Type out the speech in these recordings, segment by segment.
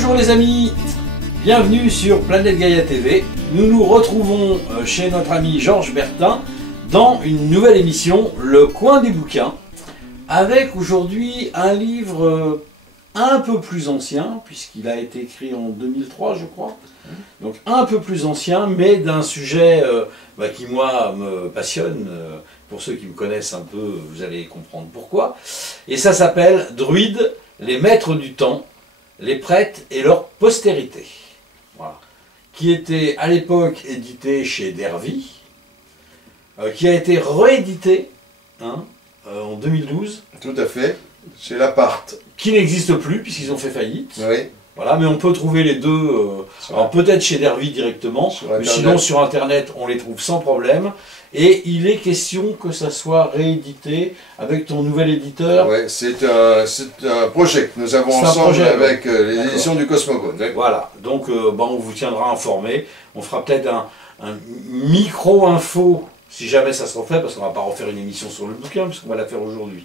Bonjour les amis, bienvenue sur Planète Gaïa TV. Nous nous retrouvons chez notre ami Georges Bertin dans une nouvelle émission, Le Coin des Bouquins, avec aujourd'hui un livre un peu plus ancien, puisqu'il a été écrit en 2003 je crois, donc un peu plus ancien, mais d'un sujet qui moi me passionne. Pour ceux qui me connaissent un peu, vous allez comprendre pourquoi. Et ça s'appelle Druides, les maîtres du temps, les prêtres et leur postérité. Voilà. Qui était à l'époque édité chez Dervy, qui a été réédité en 2012. Tout à fait, chez Lapart. Qui n'existe plus puisqu'ils ont fait faillite. Oui. Voilà, mais on peut trouver les deux, alors peut-être chez Dervy directement, mais sinon sur Internet on les trouve sans problème. Et il est question que ça soit réédité avec ton nouvel éditeur. Oui, c'est un projet que nous avons ensemble avec les éditions du Cosmogone. Oui. Voilà, donc on vous tiendra informé. On fera peut-être un micro-info, si jamais ça se refait, parce qu'on ne va pas refaire une émission sur le bouquin, puisqu'on va la faire aujourd'hui.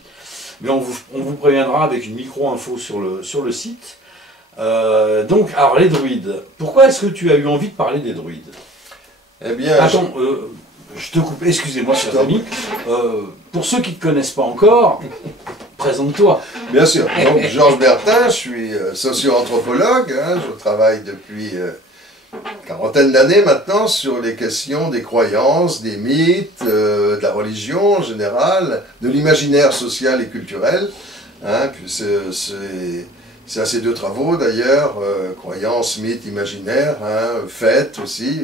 Mais on vous préviendra avec une micro-info sur le site. Donc, alors les druides. Pourquoi est-ce que tu as eu envie de parler des druides? Eh bien... Attends, je te coupe, excusez-moi chers amis. Pour ceux qui ne te connaissent pas encore, présente-toi. Bien sûr, donc Georges Bertin, je suis socio-anthropologue, je travaille depuis une quarantaine d'années maintenant sur les questions des croyances, des mythes, de la religion en général, de l'imaginaire social et culturel. Puis c'est à ces deux travaux d'ailleurs, croyances, mythes, imaginaires, fêtes aussi,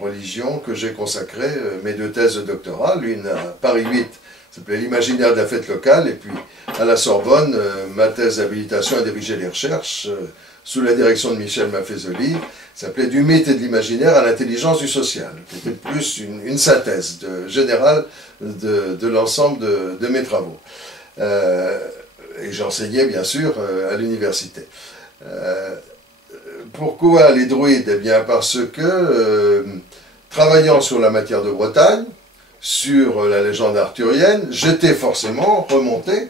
religion, que j'ai consacré mes deux thèses de doctorat, l'une à Paris 8, s'appelait l'imaginaire de la fête locale, et puis à la Sorbonne, ma thèse d'habilitation à diriger les recherches, sous la direction de Michel Maffezoli, s'appelait du mythe et de l'imaginaire à l'intelligence du social, qui était plus une synthèse générale de l'ensemble de mes travaux. Et j'enseignais bien sûr à l'université. Pourquoi les druides? Eh bien parce que, travaillant sur la matière de Bretagne, sur la légende arthurienne, j'étais forcément remonté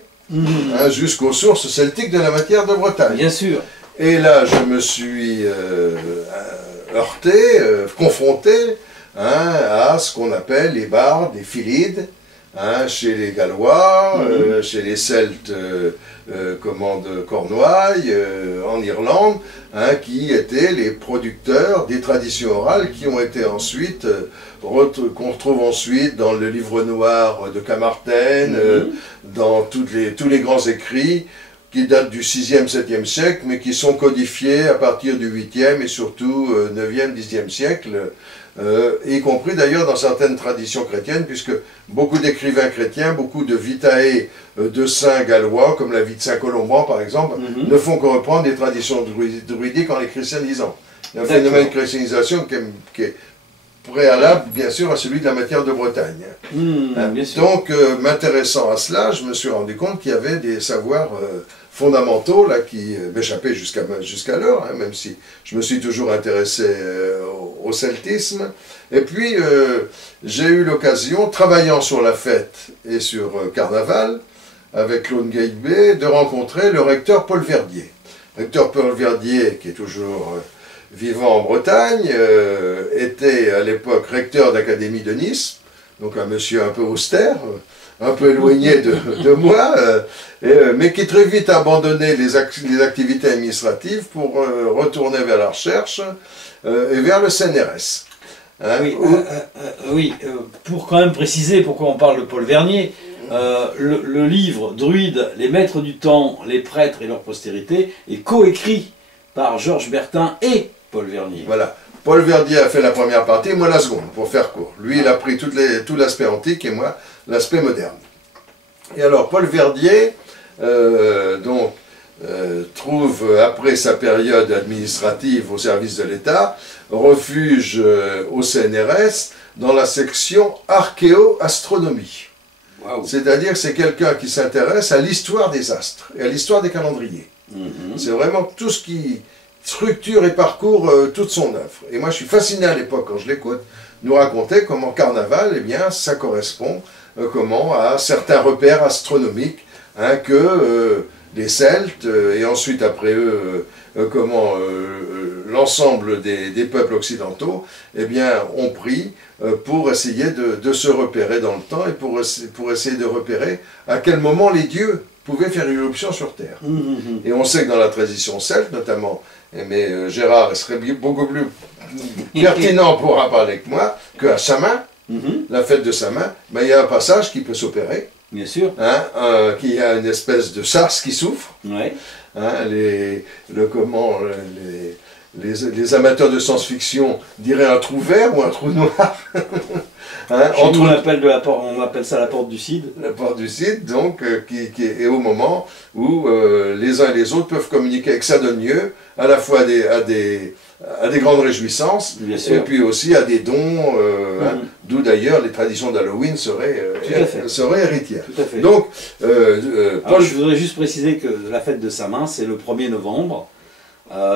jusqu'aux sources celtiques de la matière de Bretagne. Bien sûr. Et là, je me suis heurté, confronté à ce qu'on appelle les bardes, les philides, chez les Gallois, chez les Celtes de Cornouailles, en Irlande, qui étaient les producteurs des traditions orales qui ont été ensuite, qu'on retrouve ensuite dans le livre noir de Camarthen, dans tous les grands écrits qui datent du 6e, 7e siècle, mais qui sont codifiés à partir du 8e et surtout 9e, 10e siècle, y compris d'ailleurs dans certaines traditions chrétiennes, puisque beaucoup d'écrivains chrétiens, beaucoup de vitae de saints gallois, comme la vie de saint Colomban par exemple, ne font que reprendre des traditions druidiques en les christianisant. Il y a un phénomène de christianisation qui est préalable, bien sûr, à celui de la matière de Bretagne. Donc, m'intéressant à cela, je me suis rendu compte qu'il y avait des savoirs fondamentaux là, qui m'échappaient jusqu'alors, même si je me suis toujours intéressé au celtisme. Et puis, j'ai eu l'occasion, travaillant sur la fête et sur Carnaval, avec Claude Gaillebet, de rencontrer le recteur Paul Verdier. Le recteur Paul Verdier, qui est toujours vivant en Bretagne, était à l'époque recteur d'Académie de Nice, donc un monsieur un peu austère, un peu éloigné de moi, mais qui très vite a abandonné les activités administratives pour retourner vers la recherche et vers le CNRS. Pour quand même préciser pourquoi on parle de Paul Verdier, le livre Druides, les maîtres du temps, les prêtres et leur postérité est coécrit par Georges Bertin et Paul Verdier. Voilà. Paul Verdier a fait la première partie, moi la seconde, pour faire court. Lui, il a pris tout l'aspect antique et moi, l'aspect moderne. Et alors, Paul Verdier, trouve, après sa période administrative au service de l'État, refuge au CNRS dans la section archéo-astronomie. Wow. C'est-à-dire que c'est quelqu'un qui s'intéresse à l'histoire des astres et à l'histoire des calendriers. C'est vraiment tout ce qui structure et parcourt toute son œuvre. Et moi, je suis fasciné à l'époque, quand je l'écoute, nous raconter comment Carnaval, eh bien, ça correspond comment à certains repères astronomiques que les Celtes, et ensuite après eux, l'ensemble des peuples occidentaux, eh bien, ont pris pour essayer de se repérer dans le temps et pour essayer de repérer à quel moment les dieux pouvaient faire irruption sur Terre. Et on sait que dans la tradition celte, notamment, mais Gérard serait beaucoup plus pertinent pour en parler que moi, qu'à Samin, la fête de Samin, ben, il y a un passage qui peut s'opérer. Bien sûr. Hein, qui a une espèce de sas qui souffre. Ouais. Hein, les amateurs de science-fiction diraient un trou vert ou un trou noir. Hein, Chez nous, on appelle ça la porte du Cid. La porte du Cid, donc, qui est au moment où les uns et les autres peuvent communiquer avec ça donne lieu, à la fois à des grandes réjouissances, et puis aussi à des dons, hein, d'où d'ailleurs les traditions d'Halloween seraient héritières. Tout à fait. Donc, Paul... je voudrais juste préciser que la fête de Samin, c'est le 1er novembre,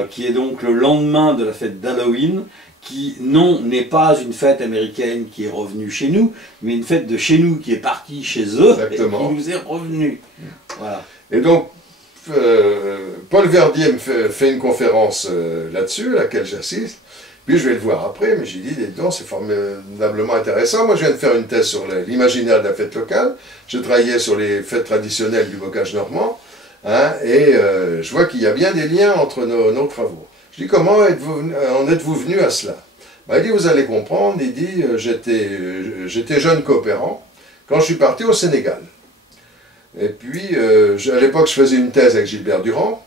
qui est donc le lendemain de la fête d'Halloween, qui n'est pas une fête américaine qui est revenue chez nous, mais une fête de chez nous qui est partie chez eux. Exactement. Et qui nous est revenue. Voilà. Et donc, Paul Verdier me fait une conférence là-dessus, à laquelle j'assiste, puis je vais le voir après, mais j'ai dit, c'est formidablement intéressant. Moi, je viens de faire une thèse sur l'imaginaire de la fête locale, je travaillais sur les fêtes traditionnelles du bocage normand, hein, et je vois qu'il y a bien des liens entre nos travaux. Je dis, comment en êtes-vous venu à cela? Ben, il dit, vous allez comprendre, il dit, j'étais jeune coopérant quand je suis parti au Sénégal. Et puis, à l'époque, je faisais une thèse avec Gilbert Durand,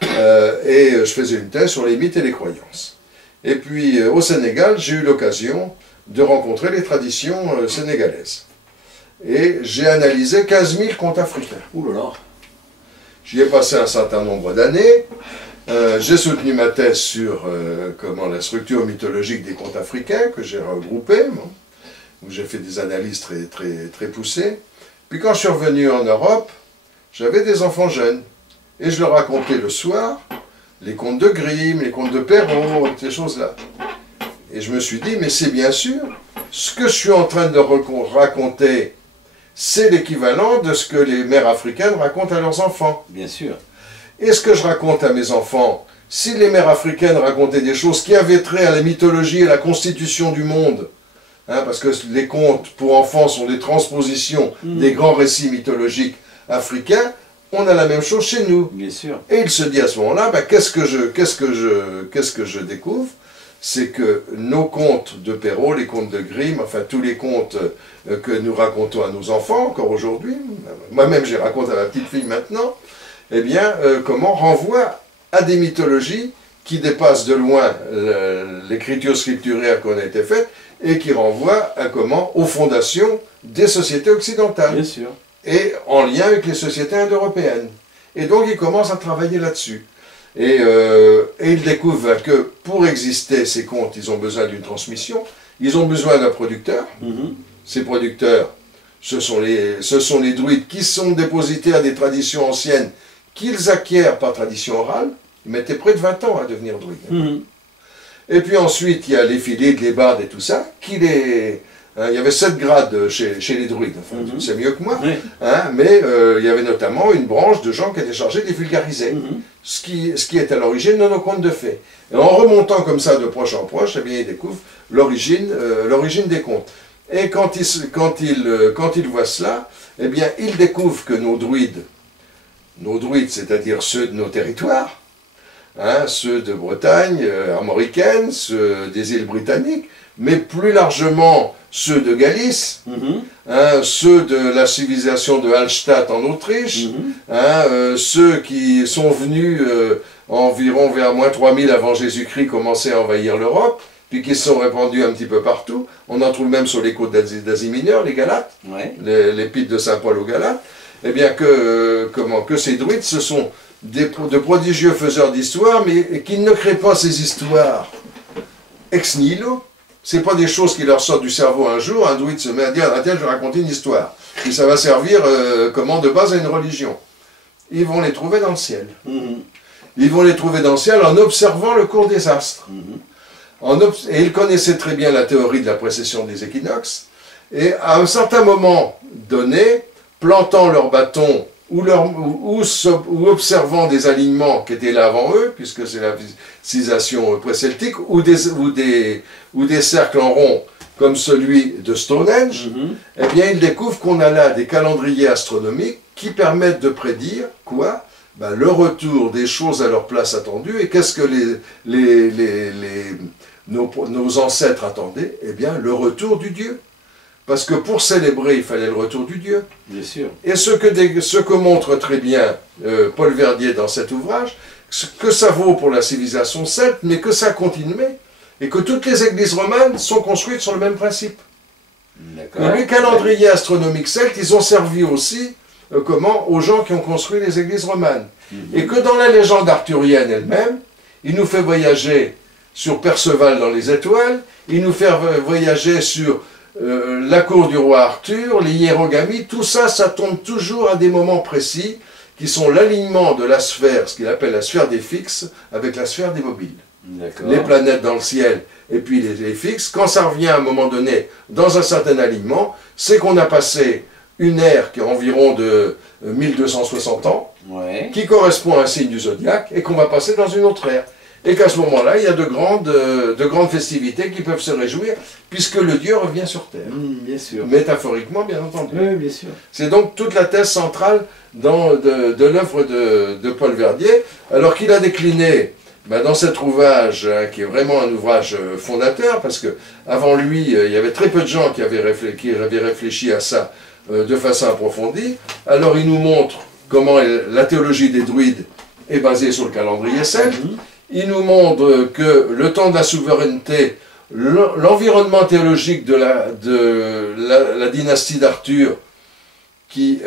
et je faisais une thèse sur les mythes et les croyances. Et puis, au Sénégal, j'ai eu l'occasion de rencontrer les traditions sénégalaises. Et j'ai analysé 15 000 contes africains. Ouh là là. J'y ai passé un certain nombre d'années. J'ai soutenu ma thèse sur la structure mythologique des contes africains, que j'ai regroupé, où j'ai fait des analyses très poussées. Puis quand je suis revenu en Europe, j'avais des enfants jeunes, et je leur racontais le soir les contes de Grimm, les contes de Perrault, ces choses-là. Et je me suis dit, mais c'est bien sûr, ce que je suis en train de raconter, c'est l'équivalent de ce que les mères africaines racontent à leurs enfants. Bien sûr. Et ce que je raconte à mes enfants, si les mères africaines racontaient des choses qui avaient trait à la mythologie et à la constitution du monde, hein, parce que les contes pour enfants sont des transpositions des grands récits mythologiques africains, on a la même chose chez nous. Bien sûr. Et il se dit à ce moment-là, ben, qu'est-ce que je découvre? C'est que nos contes de Perrault, les contes de Grimm, enfin tous les contes que nous racontons à nos enfants, encore aujourd'hui, moi-même j'y raconte à ma petite fille maintenant, eh bien, renvoie à des mythologies qui dépassent de loin l'écriture scripturaire qu'on a été faite et qui renvoient aux fondations des sociétés occidentales. Bien sûr. Et en lien avec les sociétés indo-européennes. Et donc il commence à travailler là-dessus. Et il découvre que pour exister, ces contes, ils ont besoin d'une transmission, ils ont besoin d'un producteur. Ces producteurs, ce sont les druides qui sont dépositaires des traditions anciennes qu'ils acquièrent par tradition orale. Ils mettaient près de 20 ans à devenir druides. Et puis ensuite, il y a les philides, les bardes et tout ça, il y avait 7 grades chez les druides, enfin, c'est mieux que moi, hein, mais il y avait notamment une branche de gens qui étaient chargés de les vulgariser, ce qui est à l'origine de nos contes de fées. Et en remontant comme ça de proche en proche, eh bien, ils découvrent l'origine des contes. Et quand ils voient cela, eh bien, ils découvrent que nos druides, c'est-à-dire ceux de nos territoires, hein, ceux de Bretagne armoricaine, ceux des îles britanniques, mais plus largement ceux de Galice, hein, ceux de la civilisation de Hallstatt en Autriche, hein, ceux qui sont venus environ vers moins 3000 avant Jésus-Christ commencer à envahir l'Europe, puis qui se sont répandus un petit peu partout. On en trouve même sur les côtes d'Asie mineure, les Galates, les pites de Saint-Paul aux Galates. Eh bien que ces druides, ce sont de prodigieux faiseurs d'histoire, mais qui ne créent pas ces histoires ex nihilo. Ce n'est pas des choses qui leur sortent du cerveau un jour, un druide se met à dire, ah, tiens, je vais raconter une histoire. Et ça va servir de base à une religion. Ils vont les trouver dans le ciel. Ils vont les trouver dans le ciel en observant le cours des astres. Et ils connaissaient très bien la théorie de la précession des équinoxes. Et à un certain moment donné, plantant leur bâton ou observant des alignements qui étaient là avant eux, puisque c'est la civilisation pré-celtique, ou des cercles en rond, comme celui de Stonehenge, eh bien, ils découvrent qu'on a là des calendriers astronomiques qui permettent de prédire quoi? Ben, le retour des choses à leur place attendue. Et qu'est-ce que nos ancêtres attendaient? Eh bien, le retour du Dieu. Parce que pour célébrer, il fallait le retour du Dieu. Bien sûr. Et ce que montre très bien Paul Verdier dans cet ouvrage, que ça vaut pour la civilisation celte, mais que ça continuait, et que toutes les églises romanes sont construites sur le même principe. Les calendriers astronomiques celtes, ils ont servi aussi aux gens qui ont construit les églises romanes. Et que dans la légende arthurienne elle-même, il nous fait voyager sur Perceval dans les étoiles, il nous fait voyager sur la cour du roi Arthur, les hiérogamies, tout ça, ça tombe toujours à des moments précis, qui sont l'alignement de la sphère, ce qu'il appelle la sphère des fixes, avec la sphère des mobiles. Les planètes dans le ciel, et puis les fixes. Quand ça revient à un moment donné, dans un certain alignement, c'est qu'on a passé une ère qui est environ de 1260 ans, qui correspond à un signe du zodiaque, et qu'on va passer dans une autre ère. Et qu'à ce moment-là, il y a de grandes festivités qui peuvent se réjouir, puisque le Dieu revient sur Terre. Bien sûr. Métaphoriquement, bien entendu. Oui, bien sûr. C'est donc toute la thèse centrale de l'œuvre de Paul Verdier, alors qu'il a décliné dans cet ouvrage, qui est vraiment un ouvrage fondateur, parce que avant lui, il y avait très peu de gens qui avaient réfléchi à ça de façon approfondie. Alors il nous montre comment la théologie des druides est basée sur le calendrier celte. Il nous montre que le temps de la souveraineté, l'environnement théologique de la dynastie d'Arthur, qui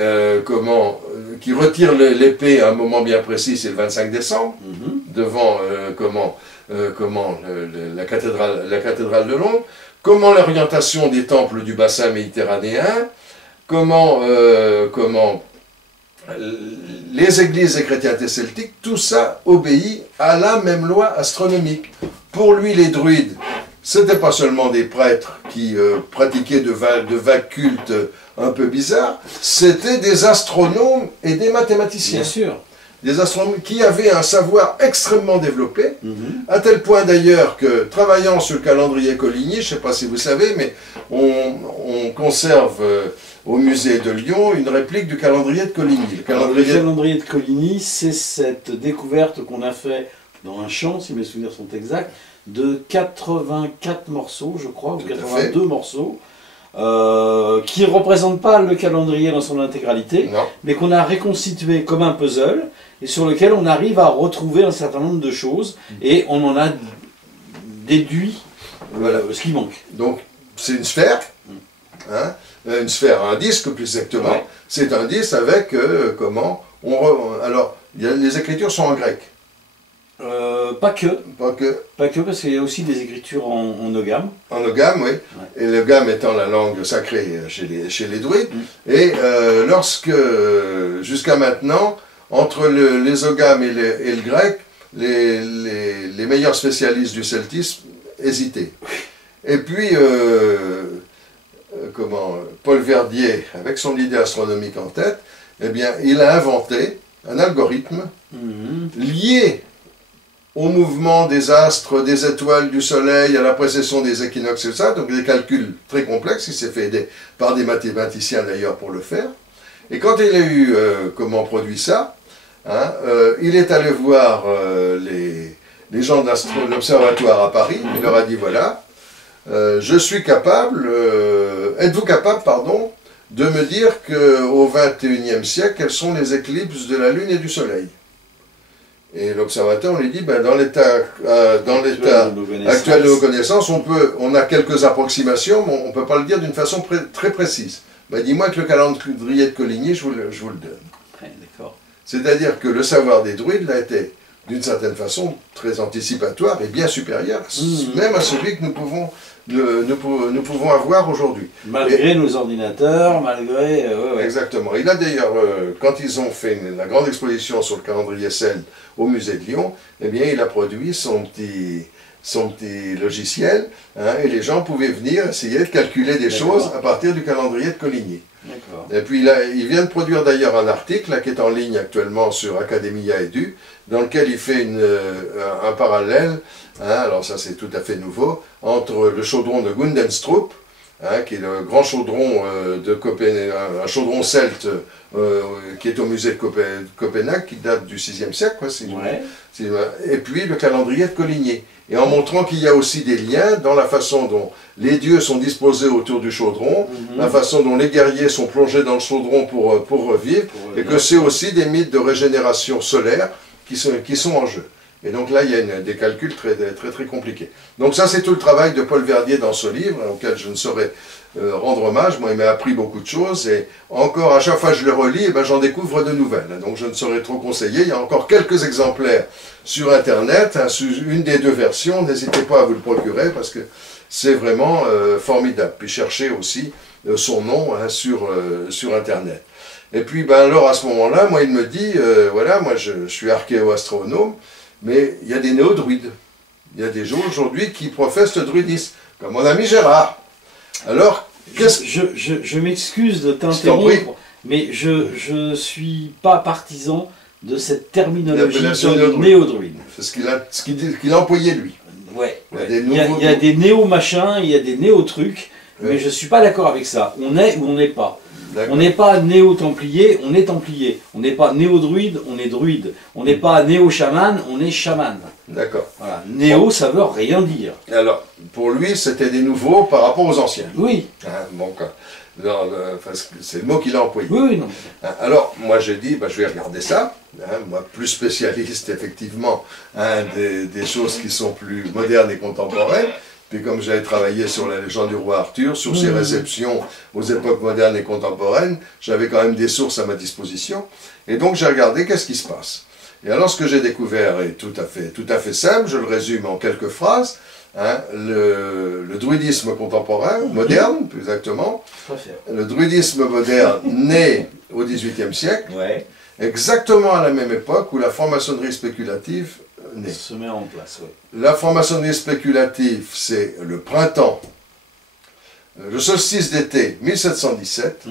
retire l'épée à un moment bien précis, c'est le 25 décembre, devant la cathédrale de Londres, comment l'orientation des temples du bassin méditerranéen, comment les églises et chrétientés celtiques, tout ça obéit à la même loi astronomique. Pour lui, les druides, ce n'étaient pas seulement des prêtres qui pratiquaient de vagues cultes un peu bizarres, c'était des astronomes et des mathématiciens. Bien sûr. Des astronomes qui avaient un savoir extrêmement développé, à tel point d'ailleurs que, travaillant sur le calendrier Coligny, je ne sais pas si vous savez, mais on conserve au musée de Lyon une réplique du calendrier de Coligny. Le calendrier de Coligny, c'est cette découverte qu'on a fait dans un champ, si mes souvenirs sont exacts, de 84 morceaux, je crois, ou 82 morceaux, qui ne représentent pas le calendrier dans son intégralité, mais qu'on a reconstitué comme un puzzle, et sur lequel on arrive à retrouver un certain nombre de choses, et on en a déduit ce qui manque. Donc, c'est une sphère, une sphère, un disque plus exactement, c'est un disque avec alors, les écritures sont en grec. Pas que, parce qu'il y a aussi des écritures en ogam. En ogam, oui. Et l'ogam étant la langue sacrée chez les druides. Et jusqu'à maintenant, entre les ogames et le grec, les meilleurs spécialistes du celtisme hésitaient. Et puis, Paul Verdier, avec son idée astronomique en tête, eh bien, il a inventé un algorithme lié au mouvement des astres, des étoiles, du soleil, à la précession des équinoxes et tout ça, donc des calculs très complexes, il s'est fait aider par des mathématiciens d'ailleurs pour le faire. Et quand il a eu produit ça, il est allé voir les gens de l'observatoire à Paris, il leur a dit voilà, je suis capable, êtes-vous capable, pardon, de me dire qu'au XXIe siècle, quelles sont les éclipses de la Lune et du Soleil? Et l'observateur lui dit, dans l'état actuel de nos connaissances, on a quelques approximations, mais on ne peut pas le dire d'une façon très précise. Dis-moi que le calendrier de Coligny, je vous le donne. C'est-à-dire que le savoir des druides a été, d'une certaine façon, très anticipatoire et bien supérieur, même à celui que nous pouvons avoir aujourd'hui. Malgré nos ordinateurs, malgré... Exactement. Il a d'ailleurs, quand ils ont fait la grande exposition sur le calendrier celte au musée de Lyon, eh bien, il a produit son petit logiciel, hein, et les gens pouvaient venir essayer de calculer des choses à partir du calendrier de Coligny. Et puis là, il vient de produire d'ailleurs un article là, qui est en ligne actuellement sur Academia Edu, dans lequel il fait un parallèle, hein, alors ça c'est tout à fait nouveau, entre le chaudron de Gundenstrup, hein, qui est le grand chaudron de Copenhague, un chaudron celte qui est au musée de Copenhague, qui date du 6e siècle, quoi, et puis le calendrier de Coligny. Et en montrant qu'il y a aussi des liens dans la façon dont les dieux sont disposés autour du chaudron, la façon dont les guerriers sont plongés dans le chaudron pour revivre, et que c'est aussi des mythes de régénération solaire qui sont en jeu. Et donc là, il y a des calculs très compliqués. Donc ça, c'est tout le travail de Paul Verdier dans ce livre, auquel je ne saurais rendre hommage. Moi, il m'a appris beaucoup de choses, et encore, à chaque fois que je le relis, eh ben, j'en découvre de nouvelles. Donc je ne saurais trop conseiller. Il y a encore quelques exemplaires sur Internet, hein, sur une des deux versions. N'hésitez pas à vous le procurer, parce que c'est vraiment formidable. Puis cherchez aussi son nom, hein, sur Internet. Et puis, ben, alors, à ce moment-là, moi, il me dit, voilà, moi, je suis archéo-astronome, mais il y a des néo-druides. Il y a des gens aujourd'hui qui professent le druidisme, comme mon ami Gérard. Alors, je m'excuse de t'interrompre, mais je ne suis pas partisan de cette terminologie de néo-druide. C'est ce qu'il a employé lui. Ouais, il y a des néo-machins, il y a des néo-trucs, mais je ne suis pas d'accord avec ça. On est ou on n'est pas. On n'est pas néo-templier, on est templier. On n'est pas néo-druide, on est druide. On n'est pas néo-chaman, on est chaman. D'accord. Voilà. Néo, ça veut rien dire. Alors, pour lui, c'était des nouveaux par rapport aux anciens. Oui. Hein, bon, c'est le mot qu'il a employé. Oui, non. Alors, moi, j'ai dit, bah, je vais regarder ça. Hein, moi, plus spécialiste, effectivement, hein, des choses qui sont plus modernes et contemporaines. Puis comme j'avais travaillé sur la légende du roi Arthur, sur ses réceptions aux époques modernes et contemporaines, j'avais quand même des sources à ma disposition. Et donc j'ai regardé qu'est-ce qui se passe. Et alors ce que j'ai découvert est tout à fait simple, je le résume en quelques phrases. Hein, le druidisme contemporain, moderne plus exactement, le druidisme moderne né au XVIIIe siècle, exactement à la même époque où la franc-maçonnerie spéculative se met en place, oui. La franc-maçonnerie spéculative, c'est le printemps, le solstice d'été 1717,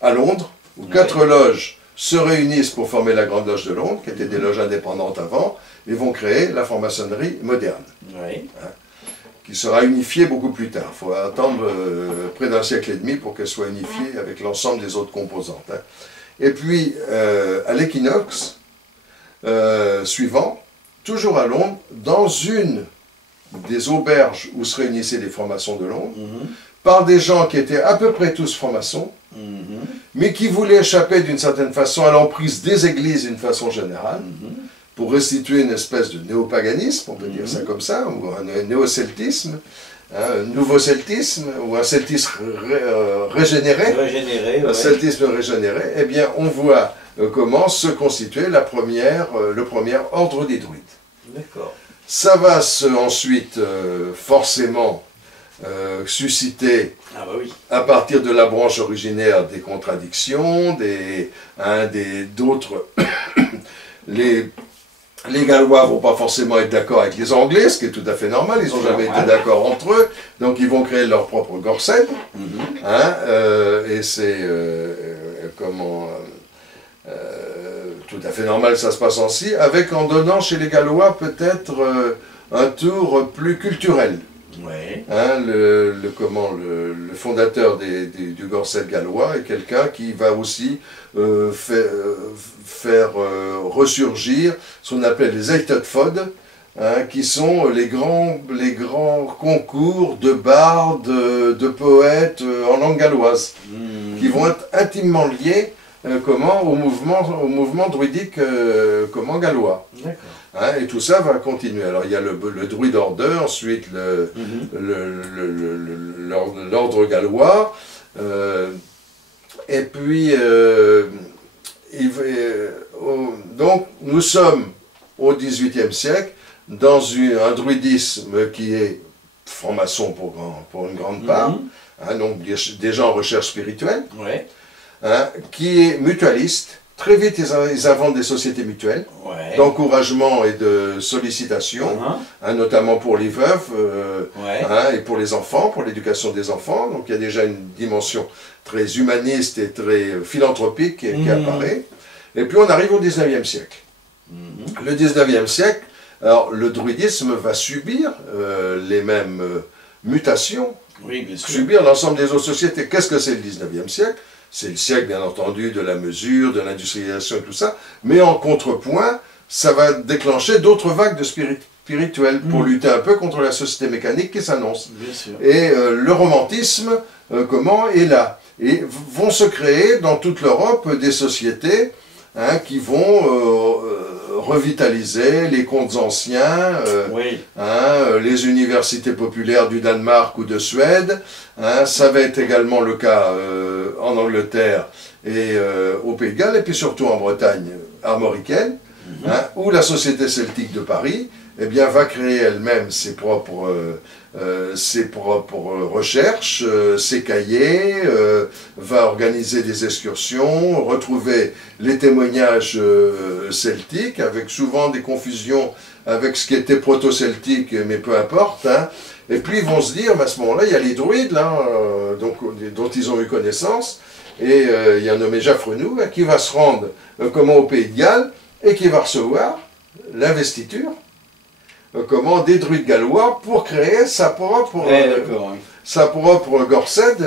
à Londres, où 4 loges se réunissent pour former la Grande Loge de Londres, qui étaient des loges indépendantes avant, et vont créer la franc-maçonnerie moderne, hein, qui sera unifiée beaucoup plus tard. Il faut attendre près d'un siècle et demi pour qu'elle soit unifiée avec l'ensemble des autres composantes. Hein. Et puis, à l'équinoxe suivant, toujours à Londres, dans une des auberges où se réunissaient les francs-maçons de Londres, par des gens qui étaient à peu près tous francs-maçons, mais qui voulaient échapper d'une certaine façon à l'emprise des églises d'une façon générale, pour restituer une espèce de néopaganisme, on peut dire ça comme ça, ou un néo-celtisme, un nouveau celtisme, ou un celtisme régénéré, un celtisme régénéré, eh bien on voit comment se constituer le premier ordre des druides. D'accord. Ça va ensuite forcément susciter, à partir de la branche originaire, des contradictions, d'autres. Les Gallois ne vont pas forcément être d'accord avec les Anglais, ce qui est tout à fait normal, ils n'ont jamais été d'accord entre eux, donc ils vont créer leur propre Gorset, hein, et c'est tout à fait normal que ça se passe ainsi, avec en donnant chez les Gallois peut-être un tour plus culturel. Hein, le fondateur du Gorset gallois est quelqu'un qui va aussi faire ressurgir ce qu'on appelle les Eithedfod, hein, qui sont les grands concours de bardes, de poètes en langue galloise, qui vont être intimement liés au mouvement druidique gallois. Hein, et tout ça va continuer. Alors il y a le druid order, ensuite l'ordre gallois, et puis donc nous sommes au XVIIIe siècle dans un druidisme qui est franc-maçon pour une grande part, hein, donc déjà en recherche spirituelle, hein, qui est mutualiste, Très vite, ils inventent des sociétés mutuelles, Ouais. d'encouragement et de sollicitation, notamment pour les veuves et pour les enfants, pour l'éducation des enfants. Donc il y a déjà une dimension très humaniste et très philanthropique qui apparaît. Et puis on arrive au 19e siècle. Le 19e siècle, alors le druidisme va subir les mêmes mutations, oui, bien sûr. Subir l'ensemble des autres sociétés. Qu'est-ce que c'est le 19e siècle? C'est le siècle, bien entendu, de la mesure, de l'industrialisation et tout ça, mais en contrepoint, ça va déclencher d'autres vagues de spirituels pour lutter un peu contre la société mécanique qui s'annonce. Et le romantisme, est là. Et vont se créer dans toute l'Europe des sociétés qui vont revitaliser les contes anciens, les universités populaires du Danemark ou de Suède. Ça va être également le cas en Angleterre et au Pays de Galles, et puis surtout en Bretagne armoricaine, où la Société celtique de Paris va créer elle-même ses propres recherches, ses cahiers, va organiser des excursions, retrouver les témoignages celtiques, avec souvent des confusions avec ce qui était proto-celtique, mais peu importe. Et puis ils vont se dire, à ce moment-là, il y a les druides, dont ils ont eu connaissance, et il y a un nommé Jaffrenou qui va se rendre au Pays de Galles, et qui va recevoir l'investiture des druides gallois pour créer sa propre Gorsedd,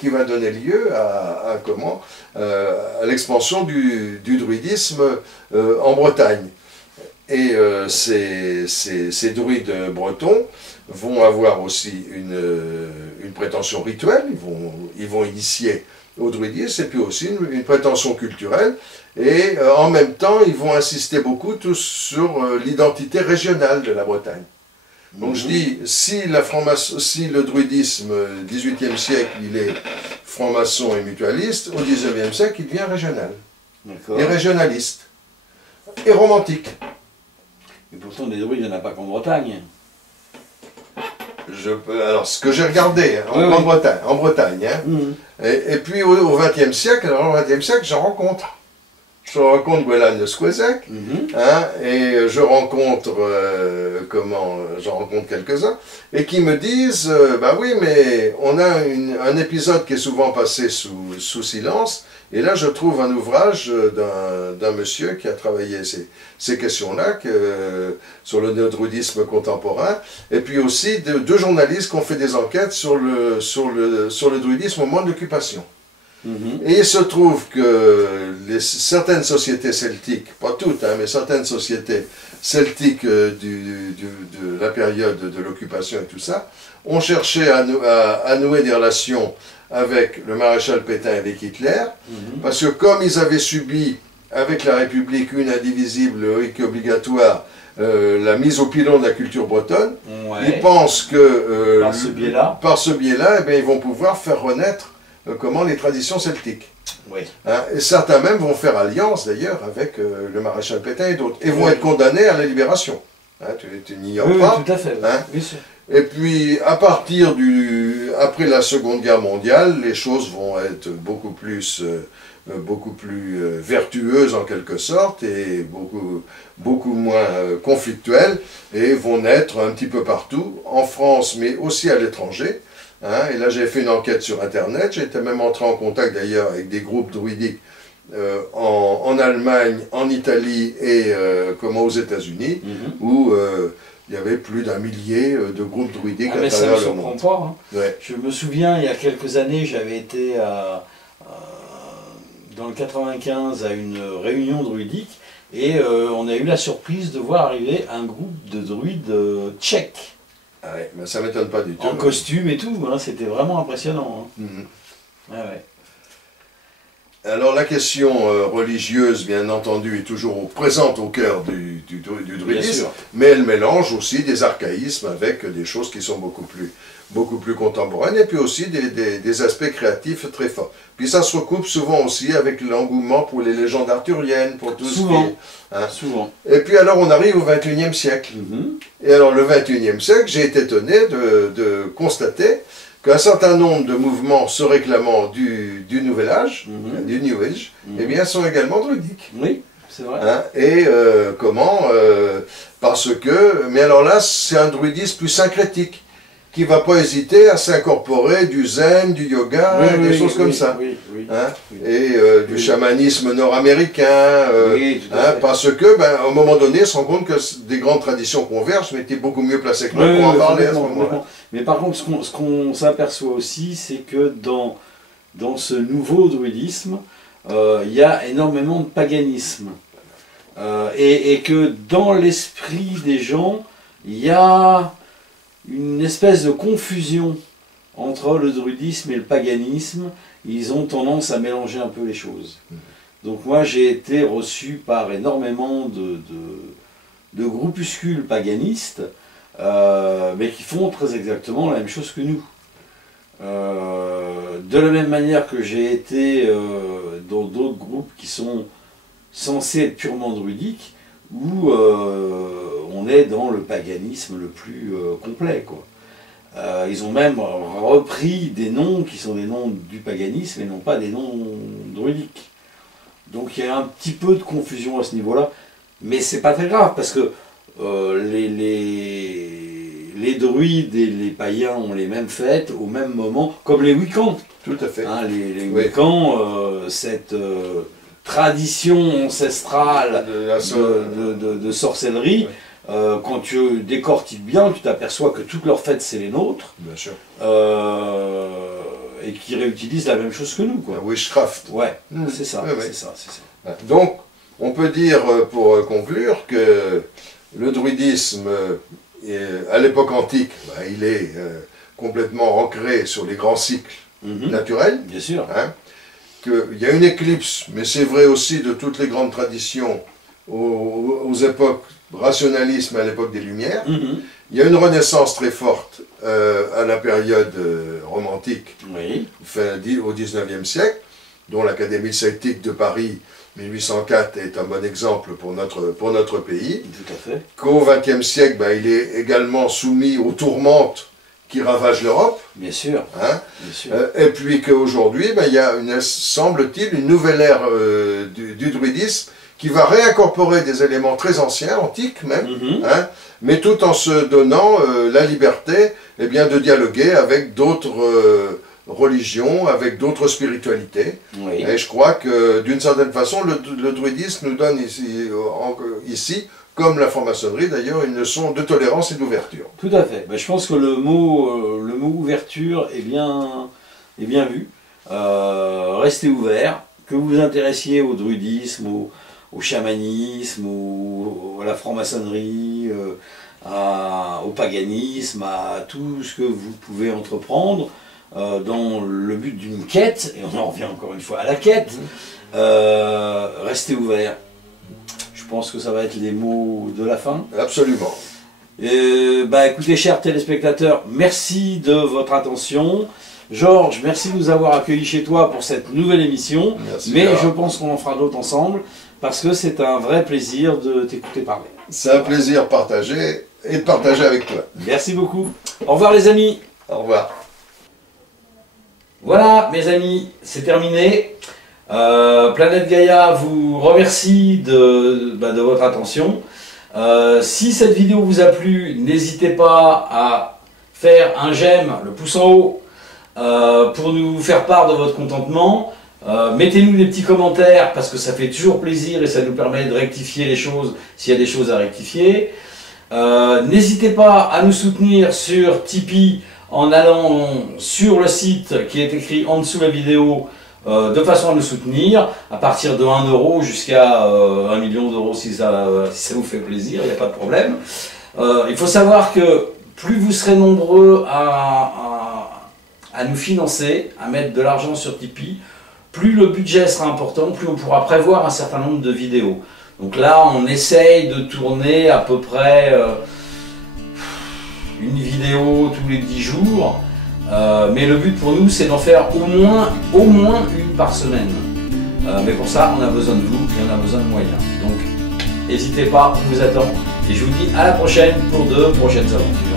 qui va donner lieu à l'expansion du druidisme en Bretagne. Et ces druides bretons vont avoir aussi une prétention rituelle, ils vont initier au druidisme, et puis aussi une prétention culturelle, et en même temps, ils vont insister beaucoup tous sur l'identité régionale de la Bretagne. Donc je dis, si le druidisme, 18e siècle, il est franc-maçon et mutualiste, au 19e siècle, il devient régional, et régionaliste, et romantique. Et pourtant, des druides, il n'y en a pas qu'en Bretagne. Alors, ce que j'ai regardé en Bretagne, et puis au XXe siècle, je rencontre Gwelan de Squezec, et je rencontre quelques-uns, et qui me disent, oui, mais on a un épisode qui est souvent passé sous silence, et là je trouve un ouvrage d'un monsieur qui a travaillé ces questions-là, sur le néo-druidisme contemporain, et puis aussi deux journalistes qui ont fait des enquêtes sur le druidisme au moment de l'occupation. Et il se trouve que certaines sociétés celtiques, pas toutes, mais certaines sociétés celtiques de la période de l'occupation et tout ça, ont cherché à nouer des relations avec le maréchal Pétain et avec Hitler, parce que comme ils avaient subi avec la République une indivisible et obligatoire la mise au pilon de la culture bretonne, ils pensent que par ce biais-là, ils vont pouvoir faire renaître les traditions celtiques. Et certains même vont faire alliance d'ailleurs avec le maréchal Pétain et d'autres, et vont être condamnés à la libération. Tu n'ignores pas. Tout à fait. Bien sûr. Et puis, après la Seconde Guerre mondiale, les choses vont être beaucoup plus vertueuses en quelque sorte, et beaucoup moins conflictuelles, et vont naître un petit peu partout, en France, mais aussi à l'étranger. Et là, j'ai fait une enquête sur Internet, j'étais même entré en contact d'ailleurs avec des groupes druidiques en Allemagne, en Italie et aux États-Unis, où il y avait plus d'1 millier de groupes druidiques à travers le monde. Pas, Je me souviens, il y a quelques années, j'avais été dans le 95 à une réunion druidique, et on a eu la surprise de voir arriver un groupe de druides tchèques. Mais ça ne m'étonne pas du tout. En costume et tout, c'était vraiment impressionnant. Alors la question religieuse, bien entendu, est toujours présente au cœur du druidisme, mais elle mélange aussi des archaïsmes avec des choses qui sont beaucoup plus contemporaines, et puis aussi des aspects créatifs très forts. Puis ça se recoupe souvent aussi avec l'engouement pour les légendes arthuriennes, pour tout souvent. Souvent. Et puis alors on arrive au XXIe siècle. Et alors le XXIe siècle, j'ai été étonné de constater qu'un certain nombre de mouvements se réclamant du Nouvel Âge, du New Age, eh bien, sont également druidiques. Oui, c'est vrai. Hein, et comment parce que, mais alors là, c'est un druidisme plus syncrétique, qui ne va pas hésiter à s'incorporer du zen, du yoga, des choses comme ça. Hein, et du chamanisme nord-américain, parce que, au moment donné, on se rend compte que des grandes traditions convergent, mais tu es beaucoup mieux placé que moi pour en parler à ce moment-là. Mais par contre, ce qu'on s'aperçoit aussi, c'est que dans ce nouveau druidisme, il y a énormément de paganisme. Et que dans l'esprit des gens, il y a une espèce de confusion entre le druidisme et le paganisme. Ils ont tendance à mélanger un peu les choses. Donc moi j'ai été reçu par énormément de groupuscules paganistes, mais qui font très exactement la même chose que nous. De la même manière que j'ai été dans d'autres groupes qui sont censés être purement druidiques, où on est dans le paganisme le plus complet, quoi. Ils ont même repris des noms qui sont des noms du paganisme et non pas des noms druidiques. Donc il y a un petit peu de confusion à ce niveau-là, mais c'est pas très grave parce que les druides et les païens ont les mêmes fêtes au même moment, comme les Wiccans. Tout à fait. Hein, les Wiccans, cette tradition ancestrale de sorcellerie, quand tu décortiques bien, tu t'aperçois que toutes leurs fêtes, c'est les nôtres. Bien sûr. Et qui réutilisent la même chose que nous, quoi. Witchcraft. Ouais, c'est ça, c'est ça. Donc, on peut dire, pour conclure, que le druidisme, à l'époque antique, il est complètement ancré sur les grands cycles naturels. Bien sûr. Hein, qu'il y a une éclipse, mais c'est vrai aussi de toutes les grandes traditions aux époques rationalisme à l'époque des Lumières. Il y a une renaissance très forte à la période romantique, au XIXe siècle, dont l'Académie celtique de Paris 1804 est un bon exemple pour notre pays. Tout à fait. Qu'au XXe siècle, il est également soumis aux tourmentes qui ravagent l'Europe. Bien sûr. Hein, bien sûr. Et puis qu'aujourd'hui, il y a, semble-t-il, une nouvelle ère du druidisme qui va réincorporer des éléments très anciens, antiques même, hein, mais tout en se donnant la liberté de dialoguer avec d'autres religions, avec d'autres spiritualités. Et je crois que d'une certaine façon, le druidisme nous donne ici, comme la franc-maçonnerie d'ailleurs, une leçon de tolérance et d'ouverture. Tout à fait. Je pense que le mot ouverture est bien vu. Restez ouverts, que vous vous intéressiez au druidisme, au chamanisme, à la franc-maçonnerie, au paganisme, à tout ce que vous pouvez entreprendre dans le but d'une quête, et on en revient encore une fois à la quête, restez ouverts. Je pense que ça va être les mots de la fin. Absolument. Écoutez, chers téléspectateurs, merci de votre attention. Georges, merci de nous avoir accueillis chez toi pour cette nouvelle émission. Merci, mais je pense qu'on en fera d'autres ensemble, parce que c'est un vrai plaisir de t'écouter parler. C'est un plaisir partagé et de partager avec toi. Merci beaucoup. Au revoir les amis. Au revoir. Voilà mes amis, c'est terminé. Planète Gaïa vous remercie de votre attention. Si cette vidéo vous a plu, n'hésitez pas à faire un j'aime, le pouce en haut, pour nous faire part de votre contentement. Mettez-nous des petits commentaires parce que ça fait toujours plaisir et ça nous permet de rectifier les choses s'il y a des choses à rectifier. N'hésitez pas à nous soutenir sur Tipeee en allant sur le site qui est écrit en dessous de la vidéo de façon à nous soutenir à partir de 1 € jusqu'à 1 million d'euros si ça vous fait plaisir, il n'y a pas de problème. Il faut savoir que plus vous serez nombreux à nous financer, à mettre de l'argent sur Tipeee, plus le budget sera important, plus on pourra prévoir un certain nombre de vidéos. Donc là, on essaye de tourner à peu près une vidéo tous les 10 jours. Mais le but pour nous, c'est d'en faire au moins une par semaine. Mais pour ça, on a besoin de vous et on a besoin de moyens. Donc, n'hésitez pas, on vous attend. Et je vous dis à la prochaine pour de prochaines aventures.